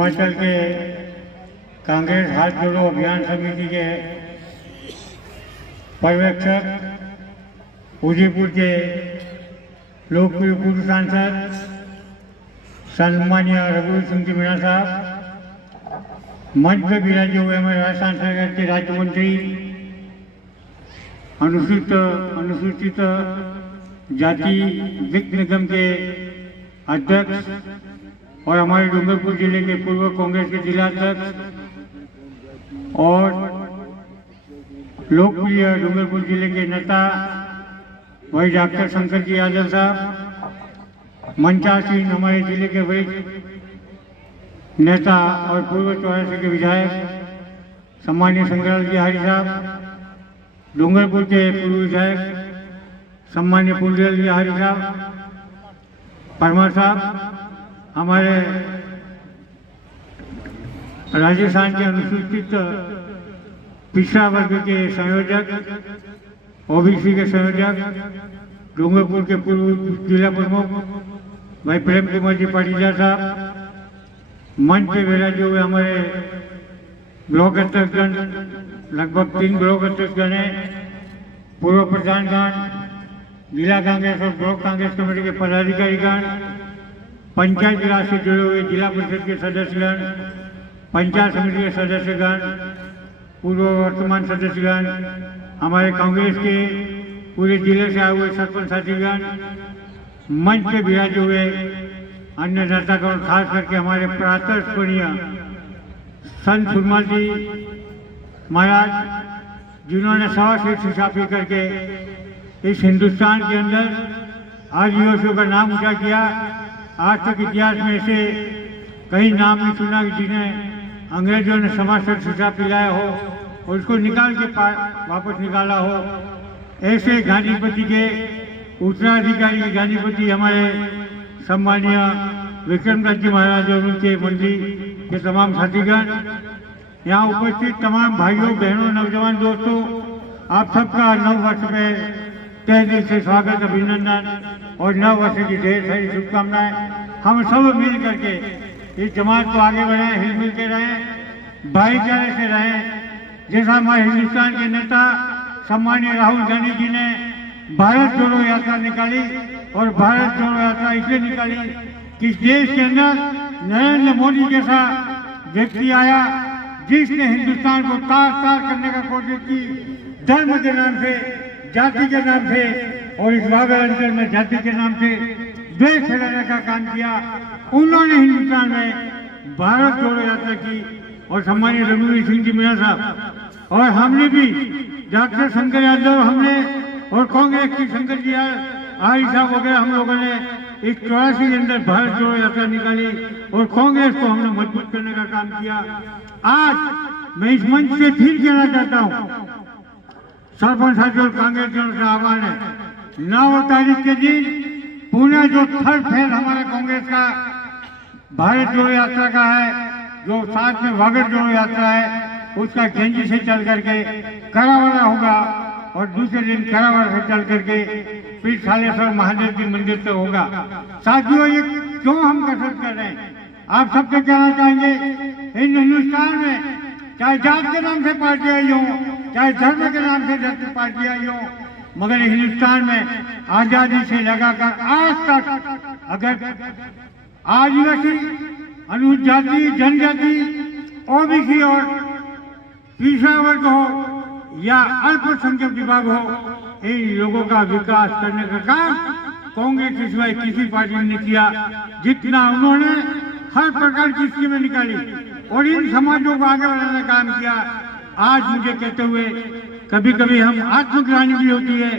हिमाचल के कांग्रेस हाथ जोड़ो अभियान समिति के पर्यवेक्षक, उदयपुर के लोकप्रिय पूर्व सांसद सम्मानीय रघुवीर सिंह जी मीणा साहब, मंच में विराजे हुए हमारे राजस्थान सरकार के राज्य मंत्री, अनुसूचित जाति वित्त निगम के अध्यक्ष और हमारे डूंगरपुर जिले के पूर्व कांग्रेस के जिला अध्यक्ष और लोकप्रिय डूंगरपुर जिले के नेता वही डॉक्टर शंकर जी यादव साहब, मंचासीन हमारे जिले के वरिष्ठ नेता और पूर्व चौरासी के विधायक सम्मानीय शंकरलाल जी हरी साहब, डूंगरपुर के पूर्व विधायक सम्मानीय पुंडरीलाल जी हरी साहब, परमार साहब, हमारे राजस्थान के अनुसूचित पिछड़ा वर्ग के संयोजक, ओबीसी के संयोजक, डूंगरपुर के पूर्व जिला प्रमुख भाई प्रेम कुमार जी पाटीदार साहब, मंच पे विराजे हुए हमारे ब्लॉक अध्यक्षगण, लगभग 3 ब्लॉक अध्यक्षगण हैं, पूर्व प्रधानगण, जिला कांग्रेस और ब्लॉक कांग्रेस कमेटी के पदाधिकारीगण, पंचायत राज से जुड़े हुए जिला परिषद के सदस्यगण, पंचायत समिति के सदस्यगण, पूर्व वर्तमान सदस्यगण, हमारे कांग्रेस के पूरे जिले से आए हुए सरपंच साथीगण, मंच पे विराजे हुए अन्य नेतागण, खास करके हमारे प्रातःस्मरणीय संत सुरमाल जी महाराज, जिन्होंने 100 से शिशापी करके इस हिंदुस्तान के अंदर आदिवासियों का नाम ऊंचा किया। आज तक इतिहास में ऐसे कहीं नाम नहीं सुना कि जिन्हें अंग्रेजों ने समाज से शिक्षा पिलाया हो और उसको निकाल के वापस निकाला हो। ऐसे गांधीपति के उत्तराधिकारी गांधीपति हमारे सम्मानीय विक्रमदास जी महाराज और उनके मंत्री के तमाम साथीगण, यहाँ उपस्थित तमाम भाइयों बहनों नौजवान दोस्तों, आप सबका नव वर्ष में तहे दिल से स्वागत, अभिनंदन और नव वर्ष की ढेर सारी शुभकामनाएं। हम सब मिल करके इस जमात को आगे बढ़ाएं, हिलमिल के रहें, भाईचारे से रहें। जैसा हमारे हिंदुस्तान के नेता सम्मानीय राहुल गांधी जी ने भारत जोड़ो यात्रा निकाली, और भारत जोड़ो यात्रा इसलिए निकाली कि इस देश के अंदर नरेंद्र मोदी जैसा व्यक्ति आया जिसने हिंदुस्तान को तार तार करने का कोशिश की, धर्म के नाम से, जाति के नाम से, और इस वागड़ अंचल में जाति के नाम से द्वेष फैलाने का काम किया। उन्होंने हिंदुस्तान में भारत जोड़ो यात्रा की, और सम्मानीय रघुवीर सिंह जी मीणा साहब और हमने भी डॉक्टर शंकर यादव, हमने और कांग्रेस की शंकर जी आरी साहब वगैरह, हम लोगों ने इस 84 के अंदर भारत जोड़ो यात्रा निकाली और कांग्रेस को हमने मजबूत करने का काम किया। आज मैं इस मंच से फिर कहना चाहता हूँ, सरपंच साथियों और कांग्रेस का आह्वान है, 9 तारीख के दिन पुणे जो थर्ड फेज हमारे कांग्रेस का भारत जोड़ो यात्रा का है, जो साथ में वागड़ जोड़ो यात्रा है, उसका गंजी से चल करके करावाड़ा होगा, और दूसरे दिन करावाड़ा से चल करके फिर सालेश्वर महादेव के मंदिर से होगा। साथियों, ये क्यों हम कसरत कर रहे हैं? आप सबसे कहना चाहेंगे, इन हिंदुस्तान में चाहे जात के नाम से पार्टी आई हो, चाहे धर्म के नाम से पार्टी आई हो, मगर हिंदुस्तान में आजादी से लगाकर आज तक अगर आदिवासी, अनुसूचित जाति, जनजाति, ओबीसी और पिछड़ा वर्ग हो या अल्पसंख्यक विभाग हो, इन लोगों का विकास करने का काम कांग्रेस के सिवाय किसी पार्टी ने किया। जितना उन्होंने हर प्रकार की स्कीमें निकाली और इन समाजों को आगे बढ़ाने का काम किया। आज मुझे कहते हुए कभी कभी हम आत्मग्लानि भी होती है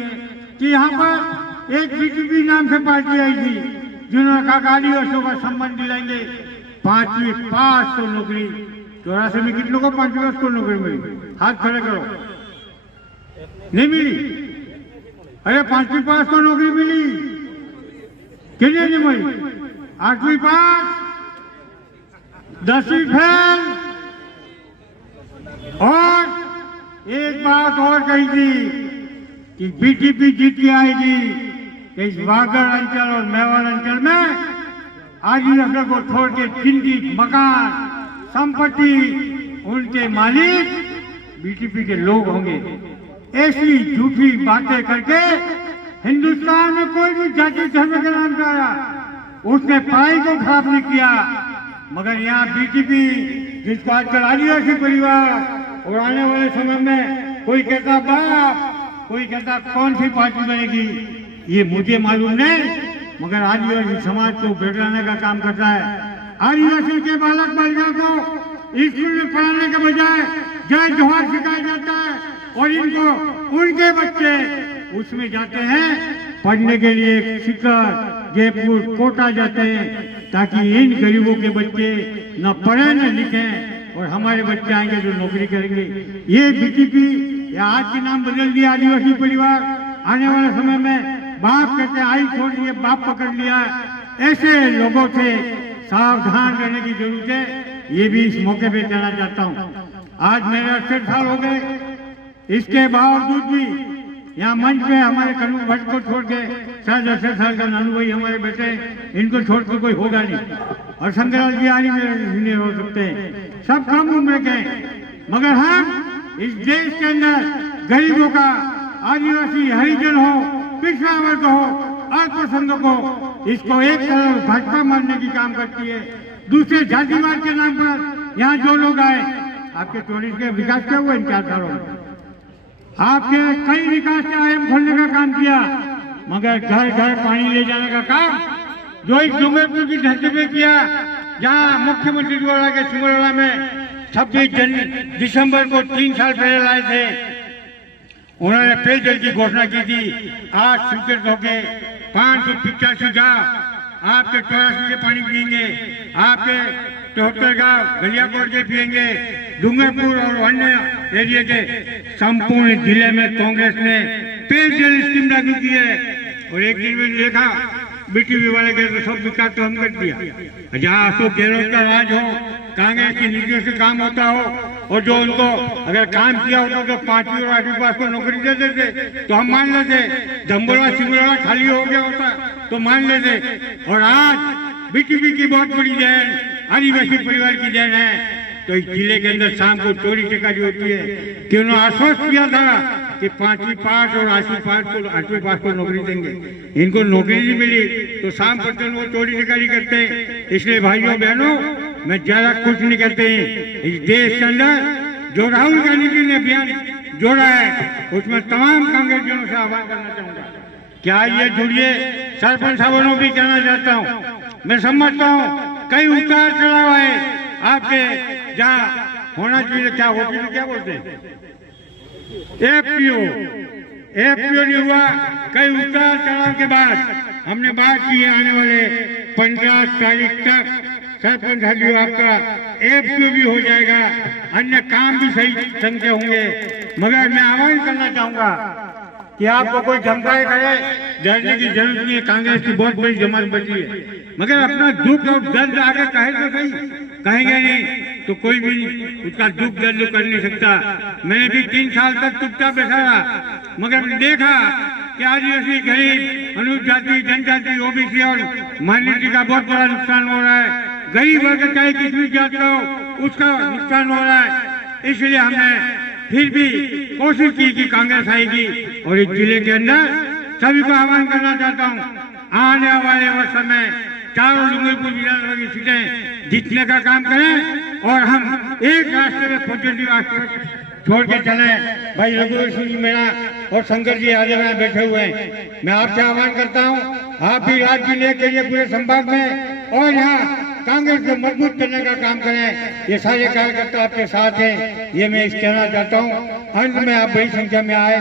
कि यहाँ पर एक बीजेपी नाम से पार्टी आई थी, जिन्होंने कहा आदिवासियों का सम्मान दिलाएंगे, 5वीं पास तो नौकरी, 84 में कितनों को 5वीं पास को नौकरी मिली? हाथ खड़े करो। नहीं मिली? अरे 5वीं पास को नौकरी मिली, कितने नहीं मिली? 8वीं पास, 10वीं फेल, और एक बात और कही थी कि बीजेपी जीत के आएगी कि इस वागड़ अंचल और मेवाड़ अंचल में आदिवासियों को छोड़ के जिंदगी, मकान, संपत्ति उनके मालिक बीटीपी के लोग होंगे। ऐसी झूठी बातें करके हिंदुस्तान में कोई भी जाति धर्म के नाम पे आया, उसने पढ़ाई को खराब नहीं किया, मगर यहाँ बीटीपी जिसको आजकल आदिवासी परिवार और आने वाले समय में कोई कहता बाप, कोई कहता कौन सी पार्टी बनेगी, ये मुझे मालूम नहीं, मगर आदिवासी समाज को बिगड़ाने का काम करता है। आदिवासी के बालक बालिका को स्कूल में पढ़ाने के बजाय जय जोहार सिखाया जाता है और इनको उनके बच्चे उसमें जाते हैं पढ़ने के लिए, सीकर जयपुर कोटा जाते हैं, ताकि इन गरीबों के बच्चे न पढ़े न लिखें और हमारे बच्चे आएंगे जो नौकरी करेंगे। ये बीटीपी या आज के नाम बदल दिया आदिवासी परिवार। आने वाले समय में बाप कहते आई छोड़ दिए, बाप पकड़ लिया। ऐसे लोगों से सावधान रहने की जरूरत है। ये भी इस मौके पे कहना चाहता हूँ। आज मेरे 68 साल हो गए, इसके बावजूद भी यहाँ मंच पे हमारे कन्नू भट्ट को छोड़ के, शायद 68 साल का नानू भाई हमारे बेटे, इनको छोड़ के कोई होगा नहीं, और शंकरलाल जी आनी में हो सकते हैं, सब कम उम्र के, मगर हम इस देश के अंदर गरीबों का, आदिवासी हरिजन हो, पिछड़ा वर्ग हो, अल्पसंख्यक को, इसको एक तरफ भाजपा मारने की काम करती है। दूसरे जातिवाद के नाम पर यहाँ जो लोग आए, आपके टूरिस्ट के विकास क्या हुआ इन 4 सालों में? आपके कई विकास के आयाम खोलने का काम किया, मगर घर घर पानी ले जाने का काम जो इस डूंगरपुर की धरती पे किया, जहाँ मुख्यमंत्री द्वारा के सिमरोला में 26 दिसंबर को 3 साल पहले लाए थे, उन्होंने पेयजल की घोषणा की थी। आज स्वीकृत होके 585 गाँव आपके 84 के पानी पियेंगे, आपके 74 गाँव गलियाकोट के पियेंगे। डूंगरपुर और अन्य एरिया के संपूर्ण जिले में कांग्रेस ने पेयजल स्कीम लागू की है। और एक दिन में देखा बीटीपी वाले के तो सब विकास तो हम कर दिया। जहाँ अशोक गहलोत का राज हो, कांग्रेस की नीतियों से काम होता हो, और जो उनको अगर काम किया होता तो 5वीं और 8वीं पास को नौकरी दे देते तो हम मान लेते। जम्बोला सिमरोला खाली हो गया होता तो मान लेते। और आज बीटीपी की बहुत बड़ी देन आदिवासी परिवार की देन है। तो इस जिले के अंदर शाम को चोरी चकारी होती है कि उन्होंने आश्वस्त किया था कि 5वीं पास और 8वीं पास को नौकरी देंगे। इनको नौकरी नहीं मिली तो शाम को वो चोरी चकारी करते हैं। इसलिए भाइयों बहनों, मैं ज्यादा कुछ नहीं करते हैं। इस देश के अंदर जो राहुल गांधी जी ने अभियान जोड़ा है, उसमें तमाम कांग्रेसियों से आह्वान करना चाहूंगा क्या ये जुड़िए। सरपंच साहबों भी कहना चाहता हूँ, मैं समझता हूँ कई उतार चढ़ाव है आपके, जहाँ होना चाहिए क्या होती क्या बोलते हैं एफपीओ नहीं हुआ। कई उतार चढ़ाव के बाद हमने बात की है आने वाले 15 तारीख तक सरपंच हल्दी आपका एफपीओ भी हो जाएगा, अन्य काम भी सही ढंग से होंगे। मगर मैं आह्वान करना चाहूंगा कि आपको कोई धमकाए करे, डरने की जरूरत नहीं है। कांग्रेस की बहुत बड़ी जमात बची है, मगर अपना दुख और दर्द आगे कहे तो सही, कहेंगे नहीं तो कोई भी उसका दुख दर्द कर नहीं सकता। मैंने भी 3 साल तक चुपचाप बैठा रहा, मगर देखा कि आदिवासी, गरीब, अनुसूचित जाति, जनजाति, ओबीसी और माइनॉरिटी का बहुत बड़ा नुकसान हो रहा है। गरीब वर्ग चाहे किसी भी जात का हो, उसका नुकसान हो रहा है। इसलिए हमने फिर भी कोशिश की कि कांग्रेस आएगी। और इस जिले के अंदर सभी को आह्वान करना चाहता हूँ, आने वाले वर्ष में चारों डूंगरपुर विधानसभा की सीटें जीतने का काम करें और हम एक रास्ते में पॉजिटिव रास्ते छोड़ के चले। भाई रघुवीर सिंह जी मेरा और शंकर जी आगे में बैठे हुए हैं। मैं आपसे आह्वान करता हूँ, आप भी राज्य जिले के लिए पूरे संभाग में और यहाँ कांग्रेस को मजबूत करने का काम करें। ये सारे कार्यकर्ता आपके साथ हैं, ये मैं कहना चाहता हूँ। अंत में आप बड़ी संख्या में आए,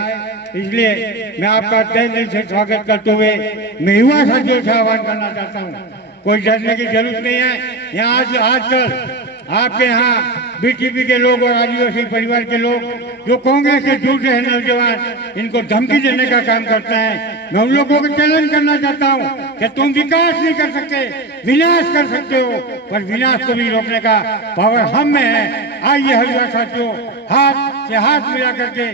इसलिए मैं आपका तहे दिल से स्वागत करते हुए मैं युवा साथियों से आह्वान करना चाहता हूँ, कोई डरने की जरूरत नहीं है। यहाँ आजकल आपके यहाँ बीटीपी के लोग और आदिवासी परिवार के लोग जो कांग्रेस से जुड़ रहे हैं नौजवान, इनको धमकी देने का काम करते हैं। मैं उन लोगों को चैलेंज करना चाहता हूँ कि तुम विकास नहीं कर सकते, विनाश कर सकते हो, पर विनाश को भी रोकने का पावर हम में है। आइए हरिवार साथियों, हाथ से हाथ मिला करके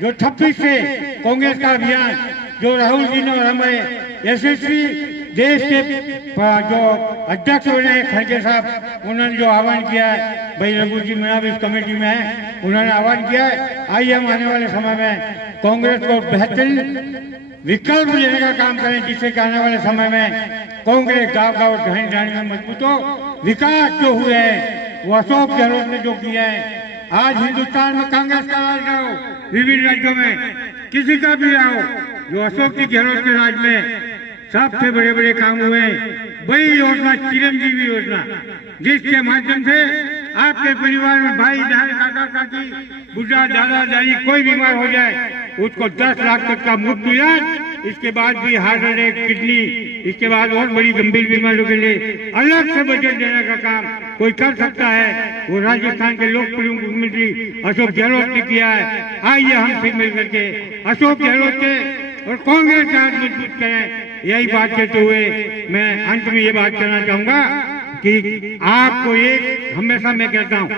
जो 26 से कांग्रेस का अभियान जो राहुल जी ने और हमारे यशस्वी देश के जो अध्यक्ष बने खड़गे साहब, उन्होंने जो आह्वान किया है, भाई रघु जी मीणा भी इस कमेटी में है, उन्होंने आह्वान किया है। आइए हम आने वाले समय में कांग्रेस को बेहतरीन विकल्प देने का काम करें, जिससे कि आने वाले समय में कांग्रेस गाँव-गाँव ढाणी-ढाणी में मजबूत हो। विकास जो हुए हैं वो अशोक गहलोत ने जो किया है, आज हिंदुस्तान में कांग्रेस का राज ना हो, विभिन्न राज्यों में किसी का भी ना हो, जो अशोक की गहलोत के राज में सबसे बड़े बड़े काम हुए। वही योजना चिरंजीवी योजना, जिसके माध्यम से आपके परिवार में भाई बहन काका काकी बुढ़ा दादा दादी कोई बीमार हो जाए उसको 10 लाख तक का मुफ्त इलाज, इसके बाद भी हार्ट अटैक, किडनी, इसके बाद और बड़ी गंभीर बीमारियों के लिए अलग से बजट देने का काम कोई कर सकता है। वो राजस्थान के लोकप्रिय मुख्यमंत्री अशोक गहलोत ने किया है। आइए हम फिर मिल करके अशोक गहलोत के और कांग्रेस का हाथ मजबूत करें। यही बात कहते हुए मैं अंत में ये बात करना चाहूंगा कि आपको एक हमेशा मैं कहता हूँ,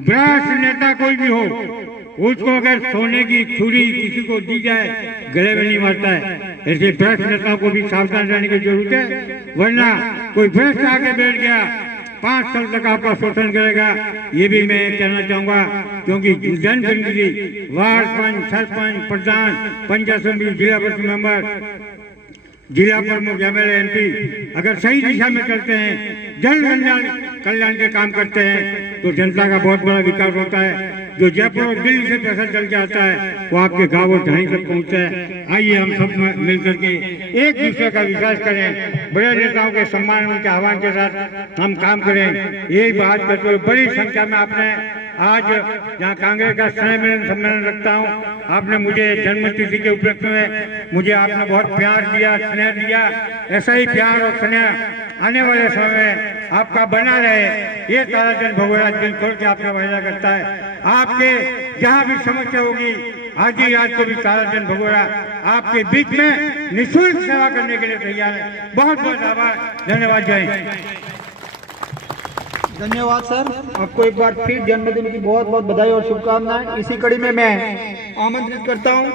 भ्रष्ट नेता कोई भी हो, उसको अगर सोने की छुरी किसी को दी जाए गले में नहीं मारता है। ऐसे भ्रष्ट नेताओं को भी सावधान रहने की जरूरत है, वरना कोई भ्रष्ट आके बैठ गया 5 साल तक आपका शोषण करेगा। ये भी मैं कहना चाहूंगा, क्योंकि जनप्रतिनिधि, वार्ड पंच, सरपंच, प्रधान, पंचायत समिति, जिला परिषद मेंबर, जिला प्रमुख, एमएलए, एमपी अगर सही दिशा में करते हैं, जन कल्याण के काम करते हैं, तो जनता का बहुत बड़ा विकास होता है। जो जयपुर और दिल्ली से पैसा चल के आता है वो आपके गाँव और ढाई तक पहुँचता है। आइए हम सब मिल करके एक दूसरे का विकास करें, बड़े नेताओं के सम्मान, उनके आह्वान के साथ हम काम करें। यही बात करते हुए बड़ी संख्या में आपने आज जहाँ कांग्रेस का स्नेह सम्मेलन रखता हूँ, आपने मुझे जन्मतिथि के उपलक्ष्य में मुझे आपने बहुत प्यार दिया, स्नेह दिया। ऐसा ही प्यार और स्नेह आने वाले समय में आपका बना रहे, ये ताराचंद भगोड़ा दिल खोल के आपका वायदा करता है। आपके जहाँ भी समस्या होगी, आज ही रात को भी ताराचंद भगोड़ा आपके बीच में निःशुल्क सेवा करने के लिए तैयार है। बहुत बहुत आभार, धन्यवाद, जय हिंद। धन्यवाद सर, आपको एक बार फिर जन्मदिन की बहुत बहुत बधाई और शुभकामनाएं। इसी कड़ी में मैं आमंत्रित करता हूं